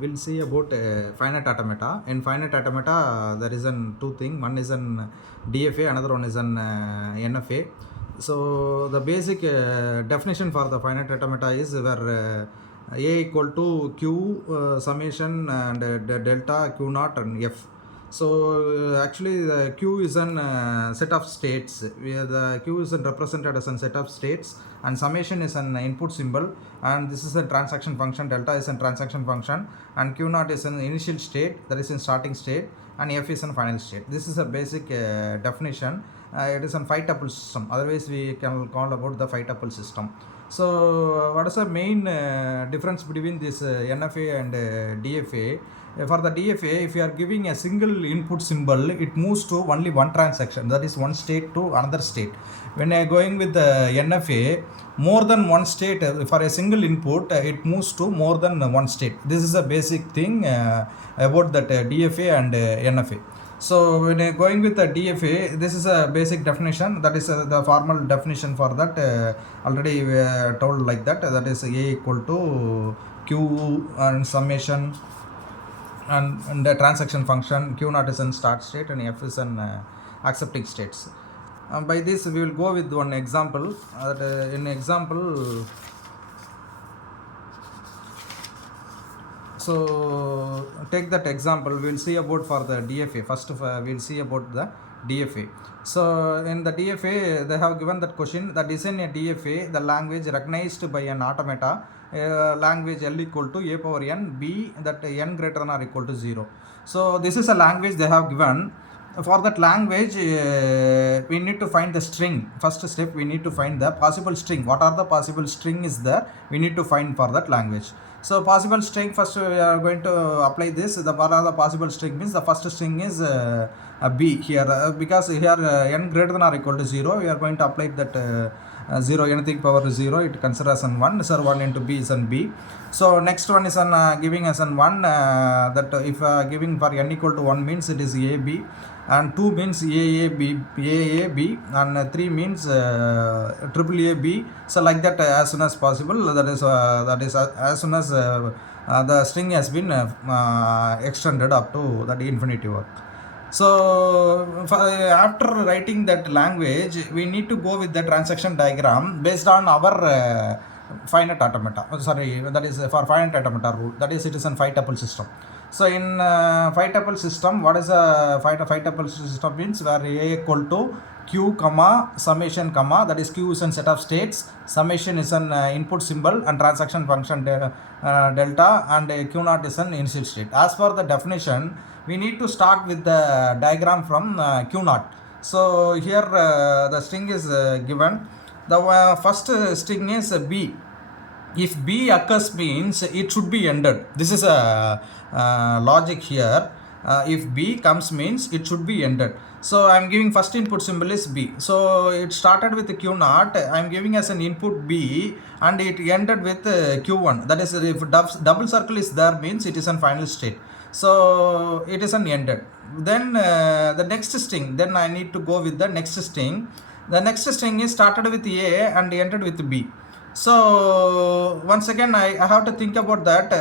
we'll see about finite automata. In finite automata, there is an two thing. One is an DFA, another one is an NFA. So the basic definition for the finite automata is where A equal to Q summation and delta Q naught and F. So actually the Q is an set of states, where the Q is represented as a set of states, and summation is an input symbol, and this is a transaction function, delta is a transaction function, and Q naught is an initial state, that is in starting state, and F is a final state. This is a basic definition. It is a 5 tuple system, otherwise we can call about the 5 tuple system. So what is the main difference between this NFA and DFA? For the DFA, if you are giving a single input symbol, it moves to only one transaction, that is one state to another state. When I am going with the NFA, more than one state, for a single input, it moves to more than one state. This is a basic thing about that DFA and NFA. So when I'm going with the DFA, this is a basic definition, that is the formal definition for that, already we are told like that, that is A equal to Q and summation and the transaction function, Q naught is in start state and F is in accepting states. By this we will go with one example. In example, so take that example, we will see about for the DFA. First of all, we will see about the DFA. So in the DFA, they have given that question, that is in a DFA, the language recognized by an automata, language L equal to A power n, B, that n greater than or equal to 0. So this is a language they have given. For that language, we need to find the string. First step, we need to find the possible string. What are the possible string is there? We need to find for that language. So possible string, first we are going to apply this. The what are the possible string means the first string is a B here, because here n greater than or equal to 0, we are going to apply that 0, anything power 0, it considers as an 1, so 1 into B is an B. So next one is an giving as an 1, that if giving for n equal to 1 means it is AB, and 2 means AAB, and 3 means triple AB. So like that, as soon as possible, that is as soon as the string has been extended up to that infinity work. So after writing that language, we need to go with the transaction diagram based on our finite automata. That is for finite automata rule. That is, it is a 5 tuple system. So in 5 tuple system, what is a 5 tuple system means? Where A equal to Q comma summation comma, that is Q is a set of states, summation is an input symbol, and transaction function delta, and Q naught is an initial state. As for the definition, we need to start with the diagram from Q naught. So here the string is given. The first string is B. If B occurs means it should be ended. This is a logic here. If B comes means it should be ended. So I am giving first input symbol is B. So it started with Q naught. I am giving as an input B, and it ended with Q1. That is, if double circle is there means it is a final state. So it is an ended. Then the next string, then I need to go with the next string. The next string is started with A and ended with B. So once again, I have to think about that,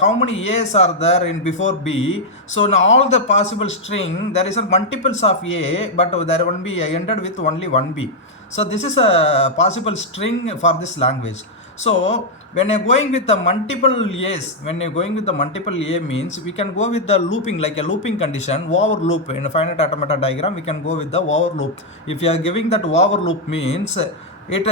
how many A's are there in before B. So in all the possible string, there is a multiples of A, but there will be ended with only one B. So this is a possible string for this language. So when you're going with the multiple A's, A means we can go with the looping, like a looping condition, over loop. In a finite automata diagram, we can go with the over loop. If you are giving that over loop means it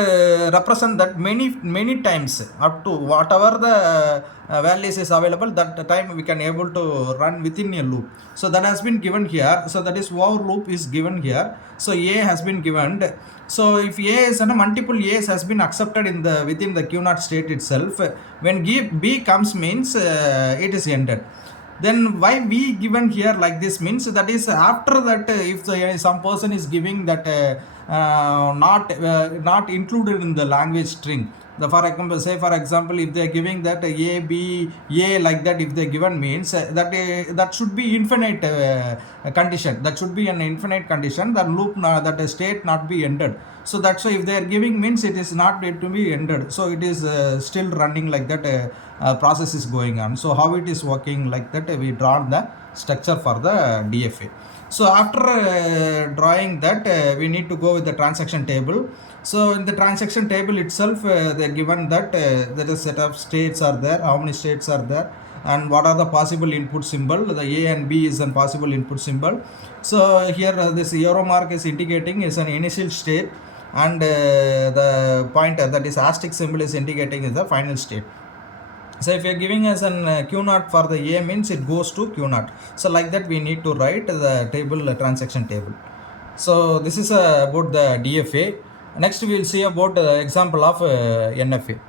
represents that many times, up to whatever the values is available, that time we can able to run within a loop. So that has been given here. So that is over loop is given here. So A has been given. So if A is a multiple A's has been accepted in the within the Q naught state itself, when B comes means it is ended. Then why B given here like this means, that is after that, if some person is giving that not included in the language string, Say for example, if they are giving that a b a like that, if they given means that should be infinite condition, that should be an infinite condition, that loop that state not be ended. So that's why if they are giving means it is not yet to be ended, so it is still running like that, process is going on. So how it is working like that, we draw the structure for the DFA. So after drawing that, we need to go with the transaction table. So in the transaction table itself, they are given that there is set of states are there, how many states are there, and what are the possible input symbol. The A and B is a possible input symbol. So here this arrow mark is indicating is an initial state, and the pointer, that is asterisk symbol, is indicating is the final state. So if you are giving us an Q0 for the A means it goes to Q0. So like that we need to write the table, transaction table. So this is about the DFA. Next we will see about the example of NFA.